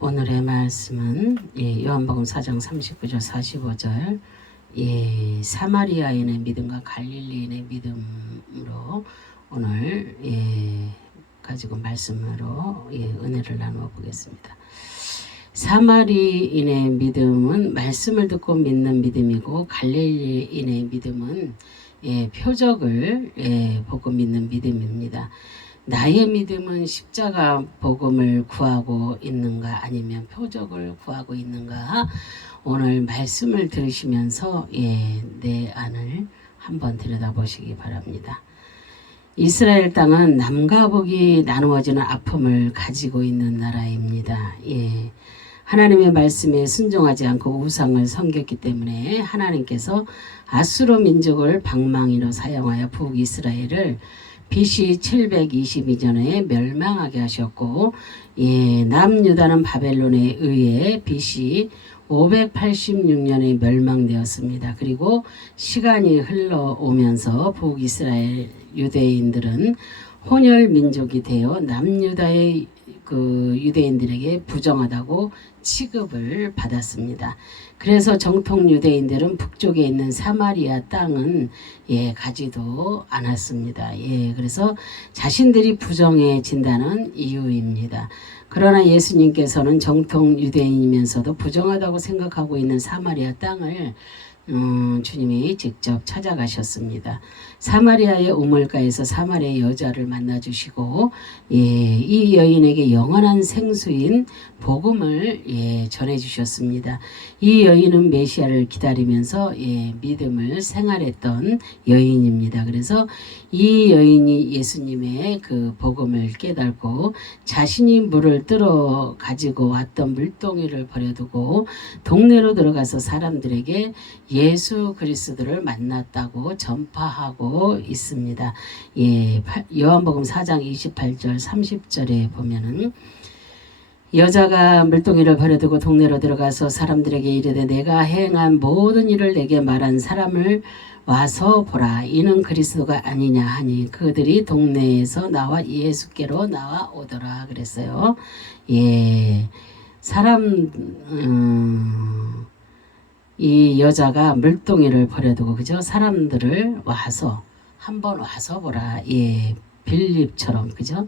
오늘의 말씀은 요한복음 4장 39절 45절 사마리아인의 믿음과 갈릴리인의 믿음으로 오늘 가지고 말씀으로 은혜를 나누어 보겠습니다. 사마리인의 믿음은 말씀을 듣고 믿는 믿음이고 갈릴리인의 믿음은 표적을 보고 믿는 믿음입니다. 나의 믿음은 십자가 복음을 구하고 있는가 아니면 표적을 구하고 있는가, 오늘 말씀을 들으시면서 내 안을 한번 들여다보시기 바랍니다. 이스라엘 땅은 남과 북이 나누어지는 아픔을 가지고 있는 나라입니다. 하나님의 말씀에 순종하지 않고 우상을 섬겼기 때문에 하나님께서 아수르 민족을 방망이로 사용하여 북이스라엘을 BC 722년에 멸망하게 하셨고, 남유다는 바벨론에 의해 BC 586년에 멸망되었습니다. 그리고 시간이 흘러오면서 북이스라엘 유대인들은 혼혈 민족이 되어 남유다의 그 유대인들에게 부정하다고 취급을 받았습니다. 그래서 정통 유대인들은 북쪽에 있는 사마리아 땅은 가지도 않았습니다. 그래서 자신들이 부정해진다는 이유입니다. 그러나 예수님께서는 정통 유대인이면서도 부정하다고 생각하고 있는 사마리아 땅을 주님이 직접 찾아가셨습니다. 사마리아의 우물가에서 사마리아 여자를 만나주시고 이 여인에게 영원한 생수인 복음을 전해주셨습니다. 이 여인은 메시아를 기다리면서 믿음을 생활했던 여인입니다. 그래서 이 여인이 예수님의 그 복음을 깨닫고 자신이 물을 뜨러 가지고 왔던 물동이를 버려두고 동네로 들어가서 사람들에게 예수 그리스도를 만났다고 전파하고 있습니다. 요한복음 4장 28절 30절에 보면은 여자가 물동이를 버려두고 동네로 들어가서 사람들에게 이르되 내가 행한 모든 일을 내게 말한 사람을 와서 보라, 이는 그리스도가 아니냐 하니 그들이 동네에서 나와 예수께로 나와 오더라 그랬어요. 이 여자가 물동이를 버려두고 그죠? 사람들을 와서 한번 와서 보라. 빌립처럼 그죠?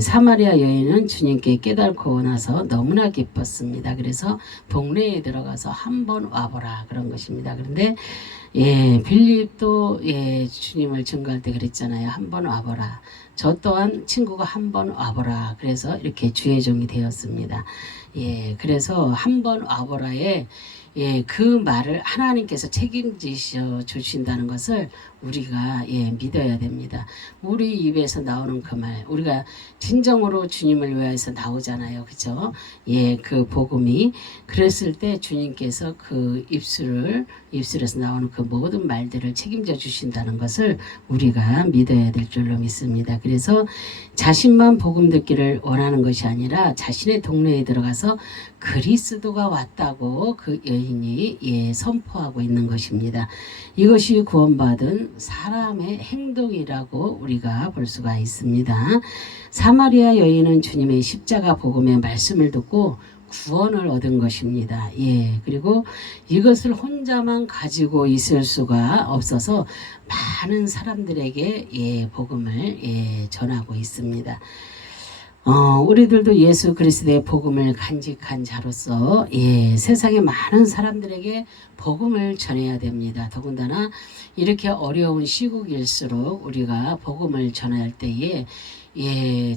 사마리아 여인은 주님께 깨닫고 나서 너무나 기뻤습니다. 그래서 동네에 들어가서 한번 와보라 그런 것입니다. 그런데 빌립도 주님을 증거할 때 그랬잖아요. 한번 와보라. 저 또한 친구가 한번 와보라. 그래서 이렇게 주의 종이 되었습니다. 그래서 한번 와보라에 그 말을 하나님께서 책임지셔 주신다는 것을 우리가 믿어야 됩니다. 우리 입에서 나오는 그 말, 우리가 진정으로 주님을 위해서 나오잖아요. 그죠? 그 복음이 그랬을 때 주님께서 그 입술에서 나오는 그 모든 말들을 책임져 주신다는 것을 우리가 믿어야 될 줄로 믿습니다. 그래서 자신만 복음 듣기를 원하는 것이 아니라 자신의 동네에 들어가서 그리스도가 왔다고 그 여인이 선포하고 있는 것입니다. 이것이 구원받은 사람의 행동이라고 우리가 볼 수가 있습니다. 사마리아 여인은 주님의 십자가 복음의 말씀을 듣고 구원을 얻은 것입니다. 그리고 이것을 혼자만 가지고 있을 수가 없어서 많은 사람들에게 복음을 전하고 있습니다. 우리들도 예수 그리스도의 복음을 간직한 자로서 세상의 많은 사람들에게 복음을 전해야 됩니다. 더군다나 이렇게 어려운 시국일수록 우리가 복음을 전할 때에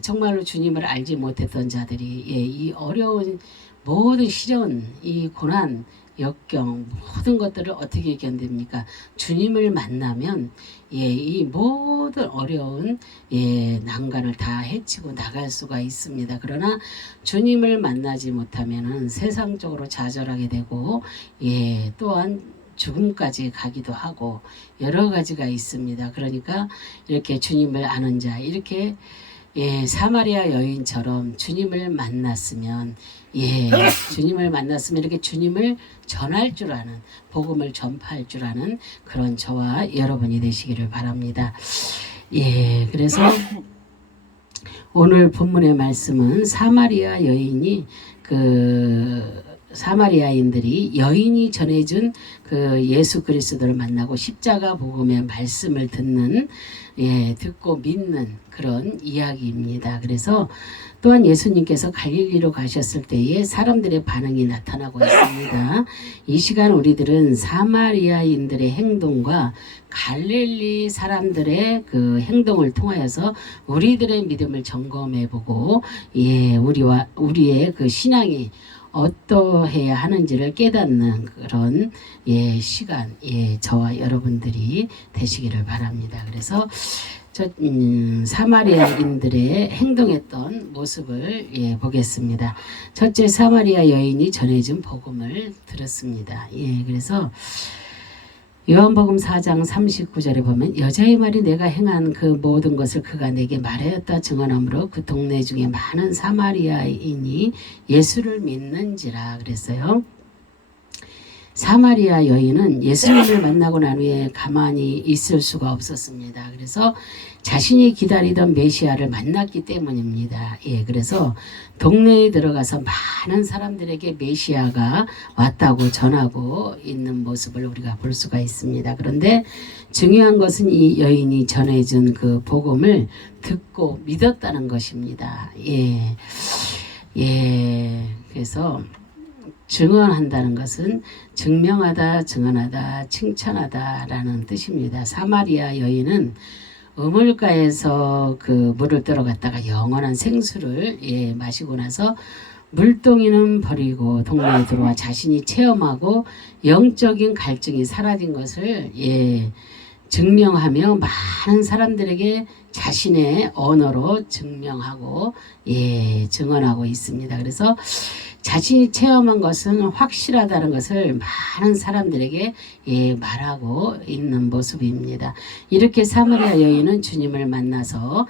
정말로 주님을 알지 못했던 자들이 이 어려운 모든 시련, 이 고난, 역경 모든 것들을 어떻게 견딥니까? 주님을 만나면 이 모든 어려운 난관을 다 헤치고 나갈 수가 있습니다. 그러나 주님을 만나지 못하면은 세상적으로 좌절하게 되고 또한 죽음까지 가기도 하고 여러 가지가 있습니다. 그러니까 이렇게 주님을 아는 자, 이렇게 사마리아 여인처럼 주님을 만났으면 주님을 만났으면 이렇게 주님을 전할 줄 아는, 복음을 전파할 줄 아는 그런 저와 여러분이 되시기를 바랍니다. 그래서 오늘 본문의 말씀은 사마리아 여인이 사마리아인들이 여인이 전해준 그 예수 그리스도를 만나고 십자가 복음의 말씀을 듣고 믿는 그런 이야기입니다. 그래서 또한 예수님께서 갈릴리로 가셨을 때에 사람들의 반응이 나타나고 있습니다. 이 시간 우리들은 사마리아인들의 행동과 갈릴리 사람들의 그 행동을 통하여서 우리들의 믿음을 점검해보고 우리의 그 신앙이 어떠해야 하는지를 깨닫는 그런 시간 저와 여러분들이 되시기를 바랍니다. 그래서 사마리아인들의 행동했던 모습을 보겠습니다. 첫째, 사마리아 여인이 전해준 복음을 들었습니다. 그래서 요한복음 4장 39절에 보면 여자의 말이 내가 행한 그 모든 것을 그가 내게 말하였다 증언하므로 그 동네 중에 많은 사마리아인이 예수를 믿는지라 그랬어요. 사마리아 여인은 예수님을 만나고 난 후에 가만히 있을 수가 없었습니다. 그래서 자신이 기다리던 메시아를 만났기 때문입니다. 그래서 동네에 들어가서 많은 사람들에게 메시아가 왔다고 전하고 있는 모습을 우리가 볼 수가 있습니다. 그런데 중요한 것은 이 여인이 전해준 그 복음을 듣고 믿었다는 것입니다. 그래서 증언한다는 것은 증명하다, 증언하다, 칭찬하다라는 뜻입니다. 사마리아 여인은 우물가에서 그 물을 들어갔다가 영원한 생수를 마시고 나서 물동이는 버리고 동네에 들어와 자신이 체험하고 영적인 갈증이 사라진 것을 증명하며 많은 사람들에게 자신의 언어로 증명하고 증언하고 있습니다. 그래서 자신이 체험한 것은 확실하다는 것을 많은 사람들에게 말하고 있는 모습입니다. 이렇게 사마리아 여인은 주님을 만나서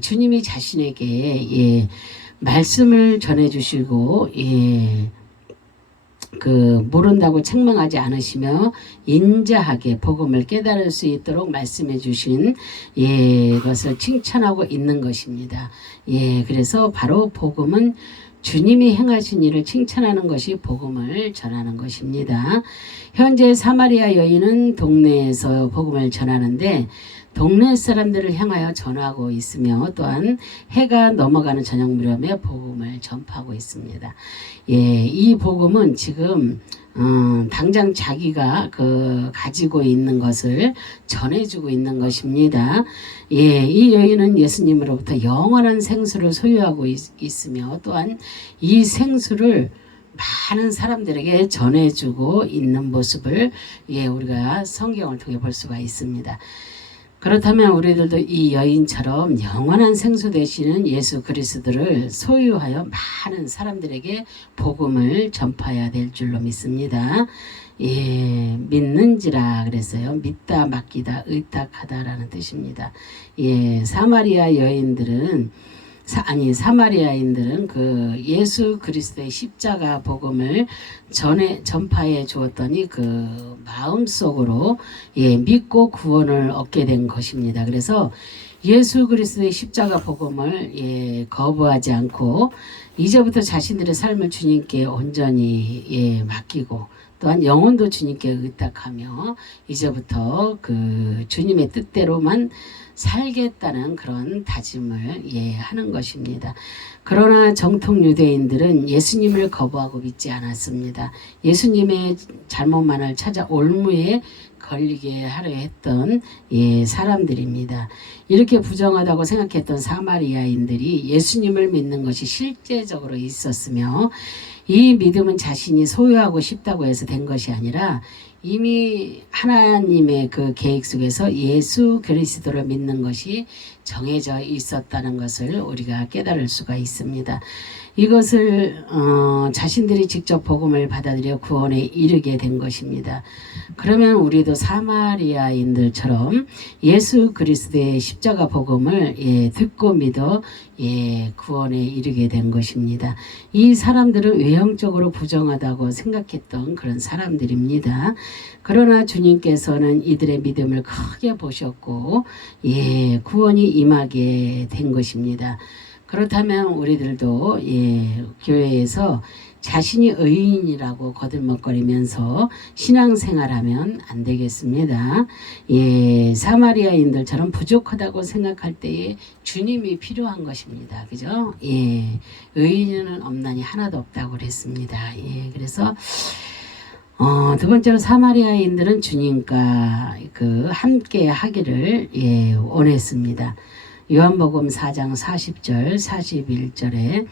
주님이 자신에게 말씀을 전해주시고 모른다고 책망하지 않으시며 인자하게 복음을 깨달을 수 있도록 말씀해 주신 것을 칭찬하고 있는 것입니다. 그래서 바로 복음은 주님이 행하신 일을 칭찬하는 것이 복음을 전하는 것입니다. 현재 사마리아 여인은 동네에서 복음을 전하는데 동네 사람들을 향하여 전하고 있으며 또한 해가 넘어가는 저녁 무렵에 복음을 전파하고 있습니다. 이 복음은 지금 당장 자기가 가지고 있는 것을 전해주고 있는 것입니다. 이 여인은 예수님으로부터 영원한 생수를 소유하고 있으며 또한 이 생수를 많은 사람들에게 전해주고 있는 모습을 우리가 성경을 통해 볼 수가 있습니다. 그렇다면 우리들도 이 여인처럼 영원한 생수 되시는 예수 그리스도를 소유하여 많은 사람들에게 복음을 전파해야 될 줄로 믿습니다. 믿는지라 그랬어요. 믿다, 맡기다, 의탁하다라는 뜻입니다. 사마리아인들은 그 예수 그리스도의 십자가 복음을 전파해 주었더니 그 마음속으로 믿고 구원을 얻게 된 것입니다. 그래서 예수 그리스도의 십자가 복음을 거부하지 않고 이제부터 자신들의 삶을 주님께 온전히 맡기고 또한 영혼도 주님께 의탁하며 이제부터 그 주님의 뜻대로만 살겠다는 그런 다짐을 하는 것입니다. 그러나 정통 유대인들은 예수님을 거부하고 믿지 않았습니다. 예수님의 잘못만을 찾아 올무에 걸리게 하려 했던 사람들입니다. 이렇게 부정하다고 생각했던 사마리아인들이 예수님을 믿는 것이 실제적으로 있었으며 이 믿음은 자신이 소유하고 싶다고 해서 된 것이 아니라 이미 하나님의 그 계획 속에서 예수 그리스도를 믿는 것이 정해져 있었다는 것을 우리가 깨달을 수가 있습니다. 이것을 자신들이 직접 복음을 받아들여 구원에 이르게 된 것입니다. 그러면 우리도 사마리아인들처럼 예수 그리스도의 십자가 복음을 듣고 믿어 구원에 이르게 된 것입니다. 이 사람들은 외형적으로 부정하다고 생각했던 그런 사람들입니다. 그러나 주님께서는 이들의 믿음을 크게 보셨고 구원이 임하게 된 것입니다. 그렇다면 우리들도 교회에서 자신이 의인이라고 거들먹거리면서 신앙생활하면 안 되겠습니다. 사마리아인들처럼 부족하다고 생각할 때에 주님이 필요한 것입니다. 그죠? 의인은 없나니 하나도 없다고 그랬습니다. 그래서 두 번째로 사마리아인들은 주님과 함께 하기를 원했습니다. 요한복음 4장 40절 41절에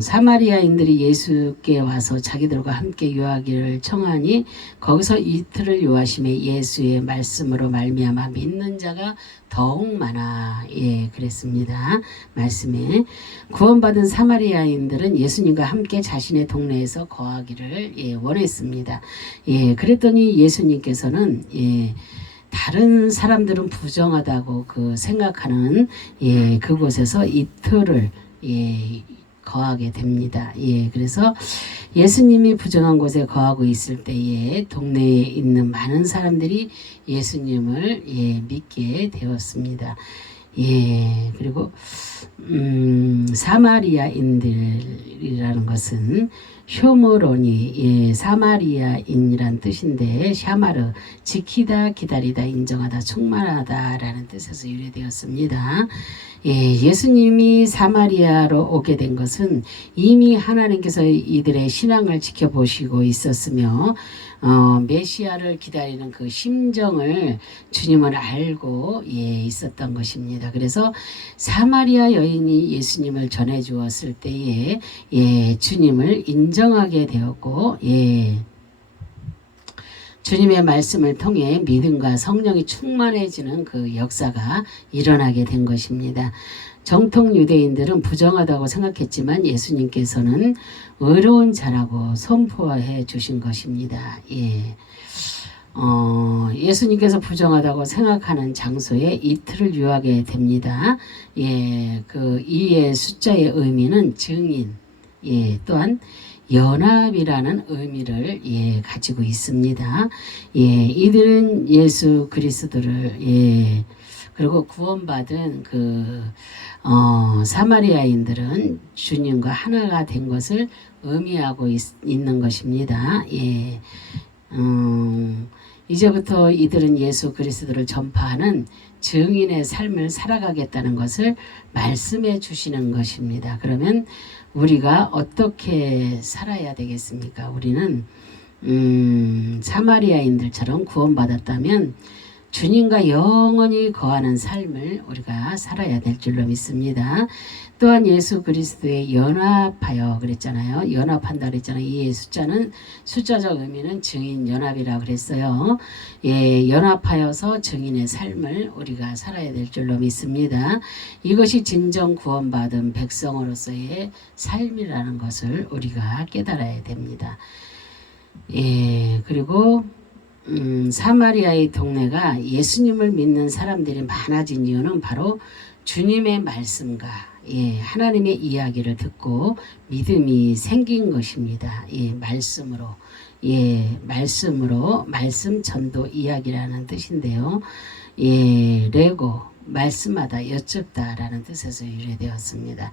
사마리아인들이 예수께 와서 자기들과 함께 유하기를 청하니 거기서 이틀을 유하심에 예수의 말씀으로 말미암아 믿는 자가 더욱 많아. 그랬습니다. 말씀에 구원받은 사마리아인들은 예수님과 함께 자신의 동네에서 거하기를 원했습니다. 그랬더니 예수님께서는 다른 사람들은 부정하다고 생각하는 그곳에서 이틀을 거하게 됩니다. 그래서 예수님이 부정한 곳에 거하고 있을 때에 동네에 있는 많은 사람들이 예수님을 믿게 되었습니다. 그리고 사마리아인들이라는 것은 쇼모로니 사마리아인이란 뜻인데 샤마르 지키다 기다리다 인정하다 충만하다라는 뜻에서 유래되었습니다. 예수님이 사마리아로 오게 된 것은 이미 하나님께서 이들의 신앙을 지켜보시고 있었으며 메시아를 기다리는 그 심정을 주님은 알고 있었던 것입니다. 그래서 사마리아 여인이 예수님을 전해 주었을 때에 주님을 인정하게 되었고 주님의 말씀을 통해 믿음과 성령이 충만해지는 그 역사가 일어나게 된 것입니다. 정통 유대인들은 부정하다고 생각했지만 예수님께서는 의로운 자라고 선포해 주신 것입니다. 예수님께서 부정하다고 생각하는 장소에 이틀을 유하게 됩니다. 그 이의 숫자의 의미는 증인, 또한 연합이라는 의미를 가지고 있습니다. 이들은 예수 그리스도를 그리고 구원받은 사마리아인들은 주님과 하나가 된 것을 의미하고 있는 것입니다. 이제부터 이들은 예수 그리스도를 전파하는 증인의 삶을 살아가겠다는 것을 말씀해 주시는 것입니다. 그러면 우리가 어떻게 살아야 되겠습니까? 우리는 사마리아인들처럼 구원받았다면 주님과 영원히 거하는 삶을 우리가 살아야 될 줄로 믿습니다. 또한 예수 그리스도의 연합하여 그랬잖아요. 연합한다 그랬잖아요. 이 숫자는 숫자적 의미는 증인 연합이라고 그랬어요. 연합하여서 증인의 삶을 우리가 살아야 될 줄로 믿습니다. 이것이 진정 구원받은 백성으로서의 삶이라는 것을 우리가 깨달아야 됩니다. 그리고 사마리아의 동네가 예수님을 믿는 사람들이 많아진 이유는 바로 주님의 말씀과 하나님의 이야기를 듣고 믿음이 생긴 것입니다. 말씀으로 말씀 전도 이야기라는 뜻인데요. 레고 말씀하다 여쭙다라는 뜻에서 유래되었습니다.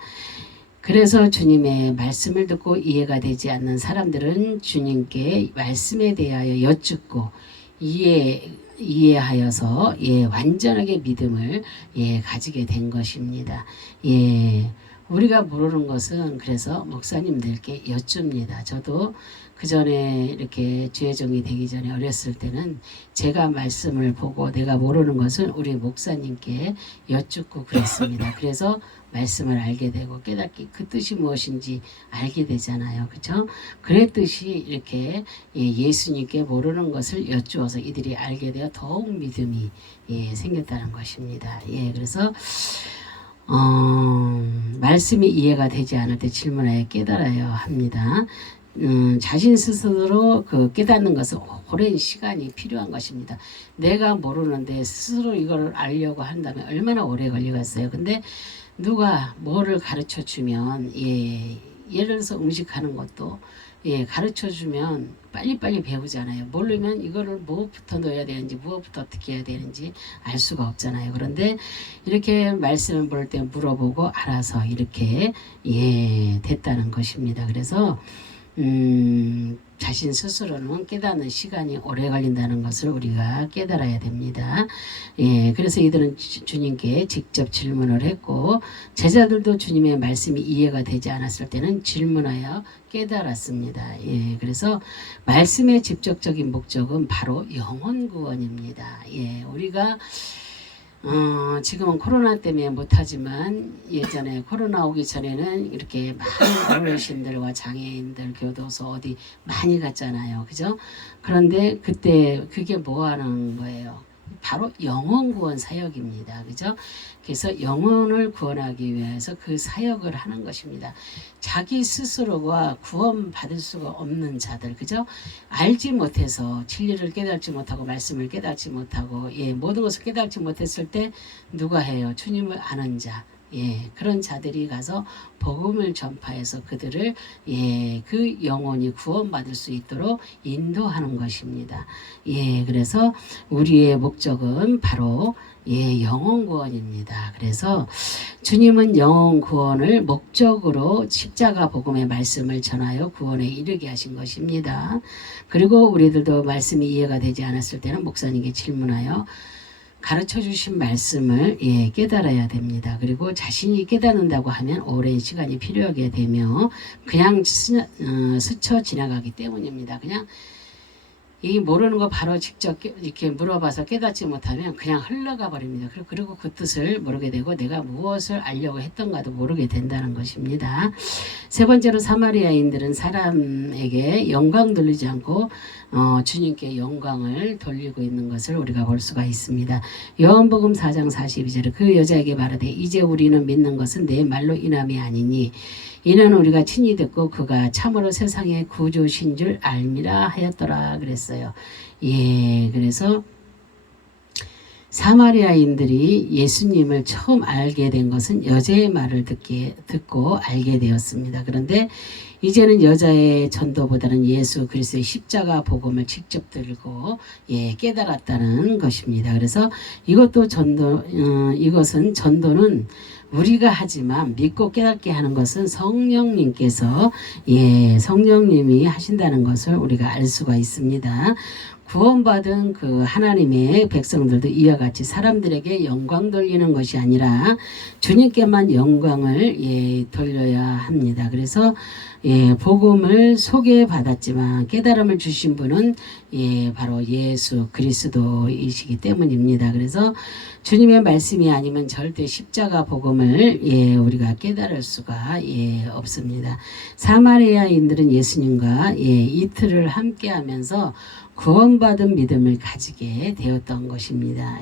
그래서 주님의 말씀을 듣고 이해가 되지 않는 사람들은 주님께 말씀에 대하여 여쭙고 이해하여서 완전하게 믿음을 가지게 된 것입니다. 우리가 모르는 것은 그래서 목사님들께 여쭙니다. 저도 그 전에 이렇게 주의종이 되기 전에 어렸을 때는 제가 말씀을 보고 내가 모르는 것은 우리 목사님께 여쭙고 그랬습니다. 그래서 말씀을 알게 되고 깨닫기 그 뜻이 무엇인지 알게 되잖아요. 그렇죠? 그랬듯이 이렇게 예수님께 모르는 것을 여쭈어서 이들이 알게 되어 더욱 믿음이 생겼다는 것입니다. 그래서 말씀이 이해가 되지 않을 때 질문하여 깨달아야 합니다. 자신 스스로 깨닫는 것은 오랜 시간이 필요한 것입니다. 내가 모르는데 스스로 이걸 알려고 한다면 얼마나 오래 걸리겠어요. 근데 누가 뭐를 가르쳐 주면 예를 들어서 음식하는 것도 가르쳐 주면 빨리빨리 배우잖아요. 모르면 이거를 무엇부터 넣어야 되는지 무엇부터 어떻게 해야 되는지 알 수가 없잖아요. 그런데 이렇게 말씀을 볼 때 물어보고 알아서 이렇게 됐다는 것입니다. 그래서 자신 스스로는 깨닫는 시간이 오래 걸린다는 것을 우리가 깨달아야 됩니다. 그래서 이들은 주님께 직접 질문을 했고 제자들도 주님의 말씀이 이해가 되지 않았을 때는 질문하여 깨달았습니다. 그래서 말씀의 직접적인 목적은 바로 영혼 구원입니다. 우리가 지금은 코로나 때문에 못하지만 예전에 코로나 오기 전에는 이렇게 많은 어르신들과 장애인들 교도소 어디 많이 갔잖아요. 그죠? 그런데 그때 그게 뭐 하는 거예요? 바로 영혼 구원 사역입니다. 그죠? 그래서 영혼을 구원하기 위해서 그 사역을 하는 것입니다. 자기 스스로가 구원받을 수가 없는 자들, 그죠? 알지 못해서 진리를 깨닫지 못하고 말씀을 깨닫지 못하고 모든 것을 깨닫지 못했을 때 누가 해요? 주님을 아는 자. 그런 자들이 가서 복음을 전파해서 그들을 그 영혼이 구원받을 수 있도록 인도하는 것입니다. 그래서 우리의 목적은 바로 영혼 구원입니다. 그래서 주님은 영혼 구원을 목적으로 십자가 복음의 말씀을 전하여 구원에 이르게 하신 것입니다. 그리고 우리들도 말씀이 이해가 되지 않았을 때는 목사님께 질문하여 가르쳐 주신 말씀을 깨달아야 됩니다. 그리고 자신이 깨닫는다고 하면 오랜 시간이 필요하게 되며 그냥 스쳐 지나가기 때문입니다. 그냥 이 모르는 거 바로 직접 이렇게 물어봐서 깨닫지 못하면 그냥 흘러가 버립니다. 그리고 그 뜻을 모르게 되고 내가 무엇을 알려고 했던가도 모르게 된다는 것입니다. 세 번째로 사마리아인들은 사람에게 영광 돌리지 않고 주님께 영광을 돌리고 있는 것을 우리가 볼 수가 있습니다. 요한복음 4장 42절에 그 여자에게 말하되 이제 우리는 믿는 것은 내 말로 인함이 아니니 이는 우리가 친히 듣고 그가 참으로 세상의 구주신 줄 알미라 하였더라 그랬어요. 그래서 사마리아인들이 예수님을 처음 알게 된 것은 여자의 말을 듣고 알게 되었습니다. 그런데 이제는 여자의 전도보다는 예수 그리스도의 십자가 복음을 직접 들고 깨달았다는 것입니다. 그래서 이것은 전도는 우리가 하지만 믿고 깨닫게 하는 것은 성령님께서 성령님이 하신다는 것을 우리가 알 수가 있습니다. 구원받은 그 하나님의 백성들도 이와 같이 사람들에게 영광 돌리는 것이 아니라 주님께만 영광을 돌려야 합니다. 그래서 복음을 소개받았지만 깨달음을 주신 분은 바로 예수 그리스도이시기 때문입니다. 그래서 주님의 말씀이 아니면 절대 십자가 복음을 우리가 깨달을 수가 없습니다. 사마리아인들은 예수님과 이틀을 함께하면서 구원받은 믿음을 가지게 되었던 것입니다.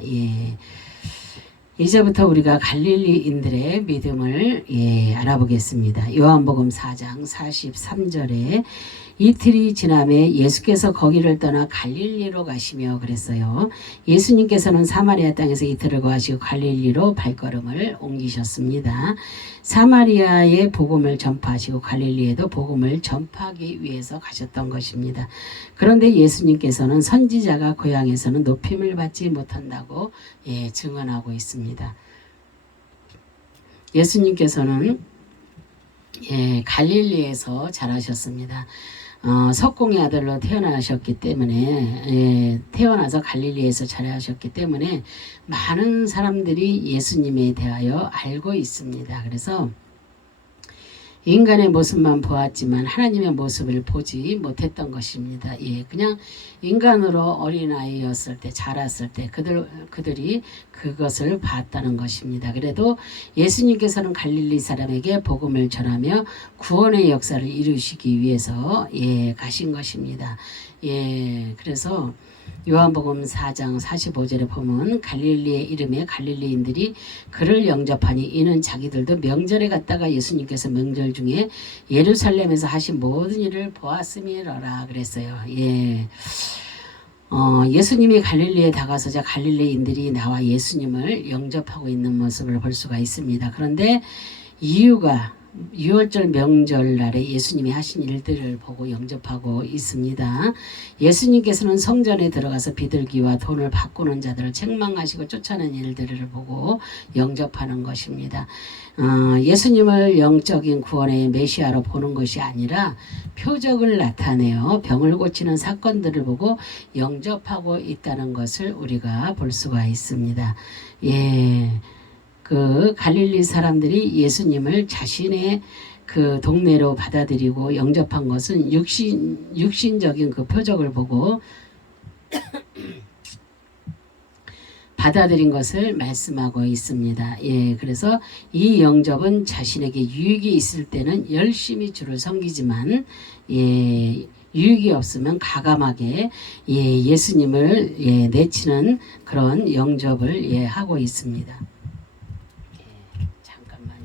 이제부터 우리가 갈릴리인들의 믿음을 알아보겠습니다. 요한복음 4장 43절에 이틀이 지남에 예수께서 거기를 떠나 갈릴리로 가시며 그랬어요. 예수님께서는 사마리아 땅에서 이틀을 거하시고 갈릴리로 발걸음을 옮기셨습니다. 사마리아에 복음을 전파하시고 갈릴리에도 복음을 전파하기 위해서 가셨던 것입니다. 그런데 예수님께서는 선지자가 고향에서는 높임을 받지 못한다고 증언하고 있습니다. 예수님께서는 갈릴리에서 자라셨습니다. 석공의 아들로 태어나셨기 때문에 태어나서 갈릴리에서 자라셨기 때문에 많은 사람들이 예수님에 대하여 알고 있습니다. 그래서 인간의 모습만 보았지만 하나님의 모습을 보지 못했던 것입니다. 그냥 인간으로 어린아이였을 때 자랐을 때 그들이 그것을 봤다는 것입니다. 그래도 예수님께서는 갈릴리 사람에게 복음을 전하며 구원의 역사를 이루시기 위해서 가신 것입니다. 그래서 요한복음 4장 45절에 보면 갈릴리의 이름에 갈릴리인들이 그를 영접하니 이는 자기들도 명절에 갔다가 예수님께서 명절 중에 예루살렘에서 하신 모든 일을 보았음이로라 그랬어요. 예수님이 갈릴리에 다가서자 갈릴리인들이 나와 예수님을 영접하고 있는 모습을 볼 수가 있습니다. 그런데 이유가 유월절 명절날에 예수님이 하신 일들을 보고 영접하고 있습니다. 예수님께서는 성전에 들어가서 비둘기와 돈을 바꾸는 자들을 책망하시고 쫓아내는 일들을 보고 영접하는 것입니다. 예수님을 영적인 구원의 메시아로 보는 것이 아니라 표적을 나타내어 병을 고치는 사건들을 보고 영접하고 있다는 것을 우리가 볼 수가 있습니다. 그 갈릴리 사람들이 예수님을 자신의 그 동네로 받아들이고 영접한 것은 육신적인 그 표적을 보고 받아들인 것을 말씀하고 있습니다. 그래서 이 영접은 자신에게 유익이 있을 때는 열심히 주를 섬기지만 유익이 없으면 가감하게 예수님을 내치는 그런 영접을 하고 있습니다. 잠깐만요.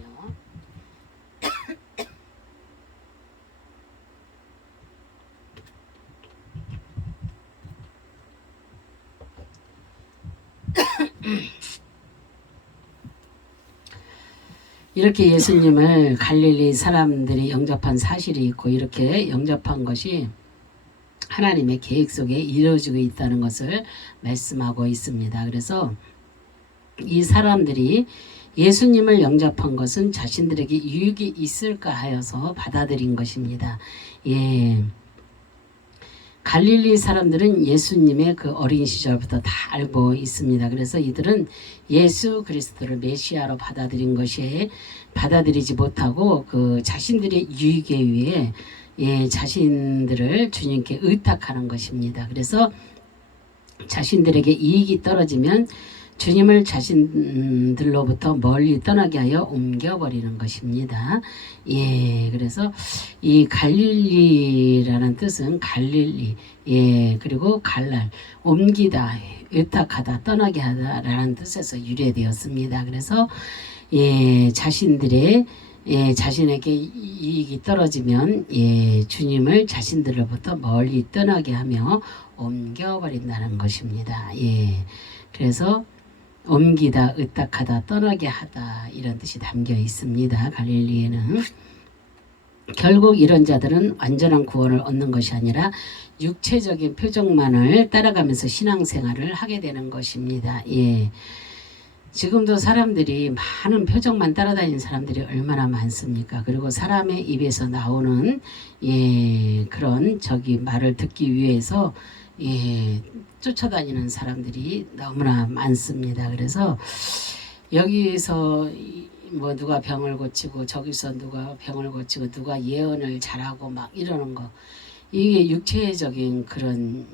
이렇게 예수님을 갈릴리 사람들이 영접한 사실이 있고 이렇게 영접한 것이 하나님의 계획 속에 이루어지고 있다는 것을 말씀하고 있습니다. 그래서 이 사람들이 예수님을 영접한 것은 자신들에게 유익이 있을까 하여서 받아들인 것입니다. 갈릴리 사람들은 예수님의 그 어린 시절부터 다 알고 있습니다. 그래서 이들은 예수 그리스도를 메시아로 받아들이지 못하고 그 자신들의 유익에 위해 자신들을 주님께 의탁하는 것입니다. 그래서 자신들에게 이익이 떨어지면 주님을 자신들로부터 멀리 떠나게 하여 옮겨버리는 것입니다. 그래서 이 갈릴리라는 뜻은 갈릴리, 그리고 갈랄, 옮기다, 의탁하다, 떠나게 하다라는 뜻에서 유래되었습니다. 그래서 자신에게 이익이 떨어지면 주님을 자신들로부터 멀리 떠나게 하며 옮겨버린다는 것입니다. 그래서 옮기다, 의탁하다, 떠나게 하다 이런 뜻이 담겨 있습니다. 갈릴리에는 결국 이런 자들은 완전한 구원을 얻는 것이 아니라 육체적인 표적만을 따라가면서 신앙생활을 하게 되는 것입니다. 지금도 사람들이 많은 표적만 따라다니는 사람들이 얼마나 많습니까? 그리고 사람의 입에서 나오는 그런 말을 듣기 위해서 쫓아다니는 사람들이 너무나 많습니다. 그래서 여기서 뭐 누가 병을 고치고 저기서 누가 병을 고치고 누가 예언을 잘하고 막 이러는 거 이게 육체적인 그런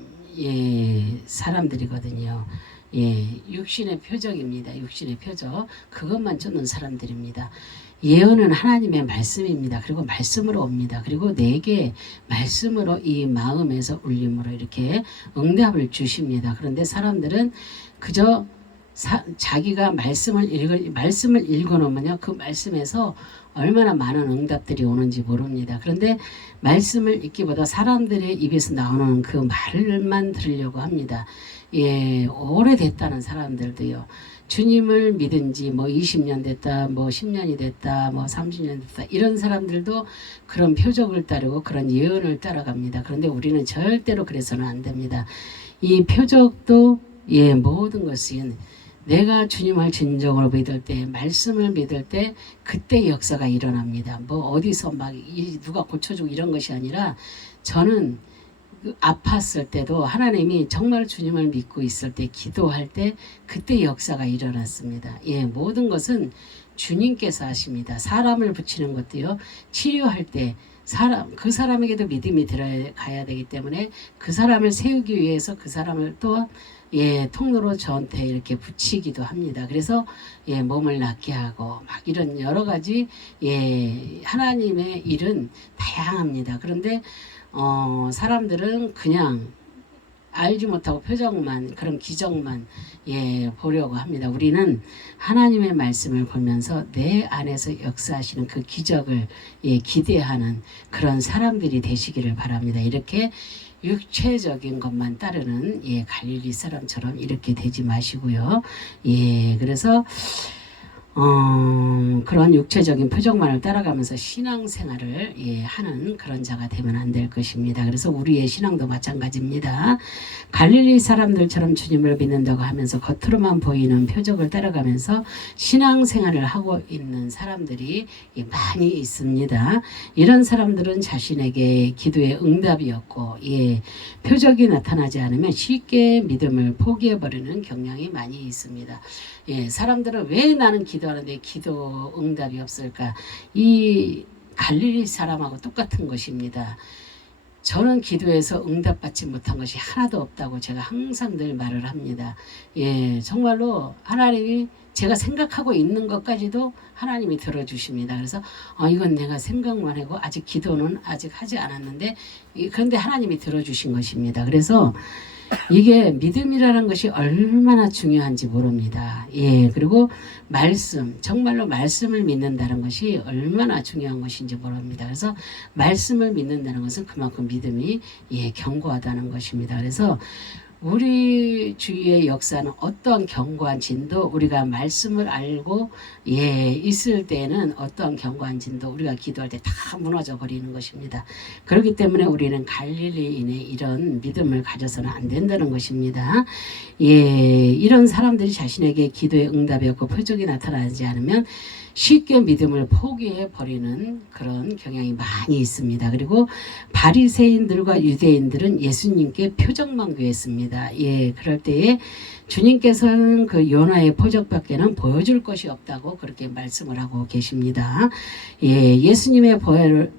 사람들이거든요. 육신의 표적입니다. 육신의 표적 그것만 쫓는 사람들입니다. 예언은 하나님의 말씀입니다. 그리고 말씀으로 옵니다. 그리고 내게 말씀으로 이 마음에서 울림으로 이렇게 응답을 주십니다. 그런데 사람들은 그저 자기가 말씀을 읽어놓으면요 그 말씀에서 얼마나 많은 응답들이 오는지 모릅니다. 그런데 말씀을 읽기보다 사람들의 입에서 나오는 그 말만 들으려고 합니다. 오래됐다는 사람들도요. 주님을 믿은 지 뭐 20년 됐다, 뭐 10년이 됐다, 뭐 30년 됐다 이런 사람들도 그런 표적을 따르고 그런 예언을 따라갑니다. 그런데 우리는 절대로 그래서는 안 됩니다. 이 표적도 모든 것은 내가 주님을 진정으로 믿을 때, 말씀을 믿을 때 그때 역사가 일어납니다. 뭐 어디서 막 누가 고쳐주고 이런 것이 아니라 저는 아팠을 때도 하나님이 정말 주님을 믿고 있을 때 기도할 때 그때 역사가 일어났습니다. 모든 것은 주님께서 하십니다. 사람을 붙이는 것도요. 치료할 때 그 사람에게도 믿음이 들어가야 되기 때문에 그 사람을 세우기 위해서 그 사람을 또 통로로 저한테 이렇게 붙이기도 합니다. 그래서 몸을 낫게 하고 막 이런 여러 가지 하나님의 일은 다양합니다. 그런데 사람들은 그냥 알지 못하고 표정만 그런 기적만 보려고 합니다. 우리는 하나님의 말씀을 보면서 내 안에서 역사하시는 그 기적을 기대하는 그런 사람들이 되시기를 바랍니다. 이렇게 육체적인 것만 따르는 갈릴리 사람처럼 이렇게 되지 마시고요. 그래서 그런 육체적인 표적만을 따라가면서 신앙생활을 하는 그런 자가 되면 안 될 것입니다. 그래서 우리의 신앙도 마찬가지입니다. 갈릴리 사람들처럼 주님을 믿는다고 하면서 겉으로만 보이는 표적을 따라가면서 신앙생활을 하고 있는 사람들이 많이 있습니다. 이런 사람들은 자신에게 기도의 응답이 없고 표적이 나타나지 않으면 쉽게 믿음을 포기해버리는 경향이 많이 있습니다. 사람들은 왜 나는 기도하는데 기도 응답이 없을까? 이 갈릴리 사람하고 똑같은 것입니다. 저는 기도해서 응답받지 못한 것이 하나도 없다고 제가 항상 늘 말을 합니다. 정말로 하나님이 제가 생각하고 있는 것까지도 하나님이 들어주십니다. 그래서 이건 내가 생각만 하고 아직 기도는 아직 하지 않았는데 그런데 하나님이 들어주신 것입니다. 그래서 이게 믿음이라는 것이 얼마나 중요한지 모릅니다. 그리고 말씀, 정말로 말씀을 믿는다는 것이 얼마나 중요한 것인지 모릅니다. 그래서 말씀을 믿는다는 것은 그만큼 믿음이 견고하다는 것입니다. 그래서 우리 주위의 역사는 어떠한 견고한 진도 우리가 말씀을 알고 있을 때는 어떠한 견고한 진도 우리가 기도할 때 다 무너져 버리는 것입니다. 그렇기 때문에 우리는 갈릴리인의 이런 믿음을 가져서는 안 된다는 것입니다. 이런 사람들이 자신에게 기도의 응답이 없고 표적이 나타나지 않으면 쉽게 믿음을 포기해 버리는 그런 경향이 많이 있습니다. 그리고 바리새인들과 유대인들은 예수님께 표적만 구했습니다. 그럴 때에 주님께서는 그 요나의 표적밖에는 보여줄 것이 없다고 그렇게 말씀을 하고 계십니다. 예수님의 부활,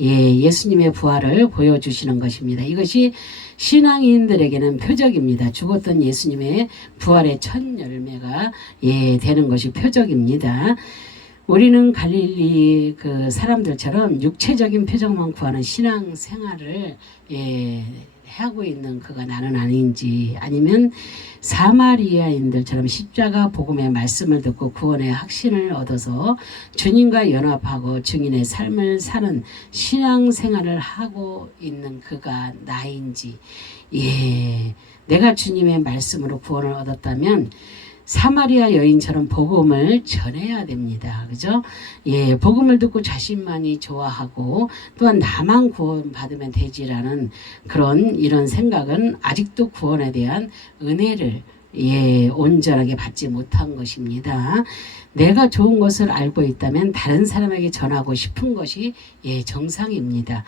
예수님의 부활을 보여주시는 것입니다. 이것이 신앙인들에게는 표적입니다. 죽었던 예수님의 부활의 첫 열매가 되는 것이 표적입니다. 우리는 갈릴리 그 사람들처럼 육체적인 표적만 구하는 신앙 생활을 하고 있는 그가 나는 아닌지 아니면 사마리아인들처럼 십자가 복음의 말씀을 듣고 구원의 확신을 얻어서 주님과 연합하고 증인의 삶을 사는 신앙생활을 하고 있는 그가 나인지 내가 주님의 말씀으로 구원을 얻었다면 사마리아 여인처럼 복음을 전해야 됩니다. 그죠? 복음을 듣고 자신만이 좋아하고 또한 나만 구원받으면 되지라는 이런 생각은 아직도 구원에 대한 은혜를 온전하게 받지 못한 것입니다. 내가 좋은 것을 알고 있다면 다른 사람에게 전하고 싶은 것이 정상입니다.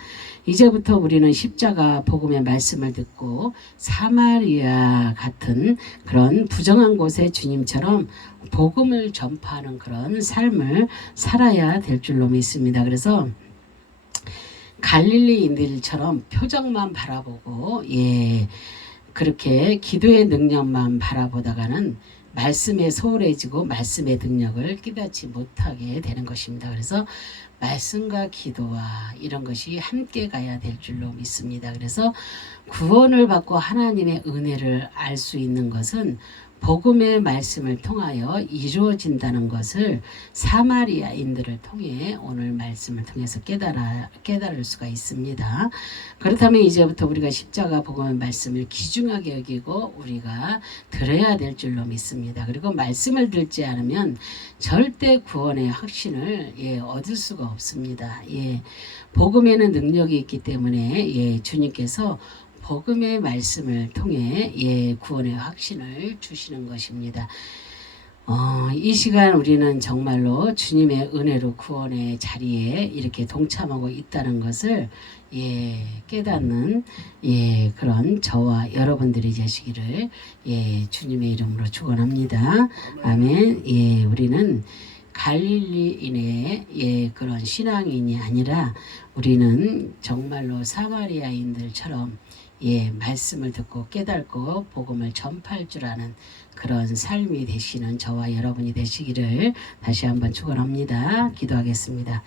이제부터 우리는 십자가 복음의 말씀을 듣고 사마리아 같은 그런 부정한 곳에 주님처럼 복음을 전파하는 그런 삶을 살아야 될 줄로 믿습니다. 그래서 갈릴리인들처럼 표적만 바라보고 그렇게 기도의 능력만 바라보다가는 말씀에 소홀해지고 말씀의 능력을 깨닫지 못하게 되는 것입니다. 그래서 말씀과 기도와 이런 것이 함께 가야 될 줄로 믿습니다. 그래서 구원을 받고 하나님의 은혜를 알 수 있는 것은 복음의 말씀을 통하여 이루어진다는 것을 사마리아인들을 통해 오늘 말씀을 통해서 깨달을 수가 있습니다. 그렇다면 이제부터 우리가 십자가 복음의 말씀을 귀중하게 여기고 우리가 들어야 될 줄로 믿습니다. 그리고 말씀을 듣지 않으면 절대 구원의 확신을 얻을 수가 없습니다. 복음에는 능력이 있기 때문에 주님께서 복음의 말씀을 통해 구원의 확신을 주시는 것입니다. 이 시간 우리는 정말로 주님의 은혜로 구원의 자리에 이렇게 동참하고 있다는 것을 깨닫는 그런 저와 여러분들이 되시기를 주님의 이름으로 축원합니다. 아멘. 우리는 갈릴리인의 그런 신앙인이 아니라 우리는 정말로 사마리아인들처럼 말씀을 듣고 깨닫고 복음을 전파할 줄 아는 그런 삶이 되시는 저와 여러분이 되시기를 다시 한번 축원합니다. 기도하겠습니다.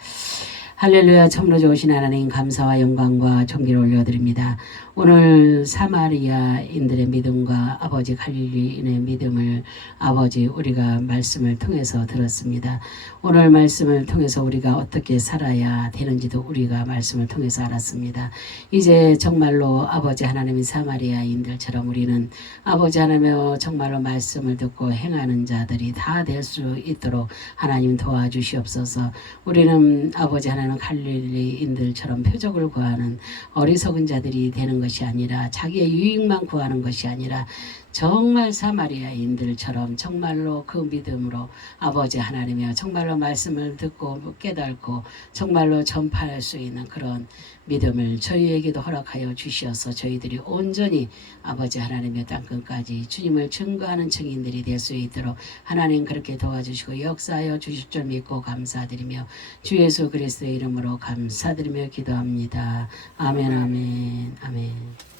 할렐루야. 참으로 좋으신 하나님 감사와 영광과 존귀를 올려드립니다. 오늘 사마리아인들의 믿음과 아버지 갈릴리인의 믿음을 아버지 우리가 말씀을 통해서 들었습니다. 오늘 말씀을 통해서 우리가 어떻게 살아야 되는지도 우리가 말씀을 통해서 알았습니다. 이제 정말로 아버지 하나님의 사마리아인들처럼 우리는 아버지 하나님의 정말로 말씀을 듣고 행하는 자들이 다 될 수 있도록 하나님 도와주시옵소서. 우리는 아버지 하나님 갈릴리인들처럼 표적을 구하는 어리석은 자들이 되는 것이 아니라 자기의 유익만 구하는 것이 아니라 정말 사마리아인들처럼 정말로 그 믿음으로 아버지 하나님이여 정말로 말씀을 듣고 깨닫고 정말로 전파할 수 있는 그런 믿음을 저희에게도 허락하여 주시어서 저희들이 온전히 아버지 하나님의 땅끝까지 주님을 증거하는 증인들이 될 수 있도록 하나님 그렇게 도와주시고 역사하여 주실 줄 믿고 감사드리며 주 예수 그리스도의 이름으로 감사드리며 기도합니다. 아멘 아멘 아멘.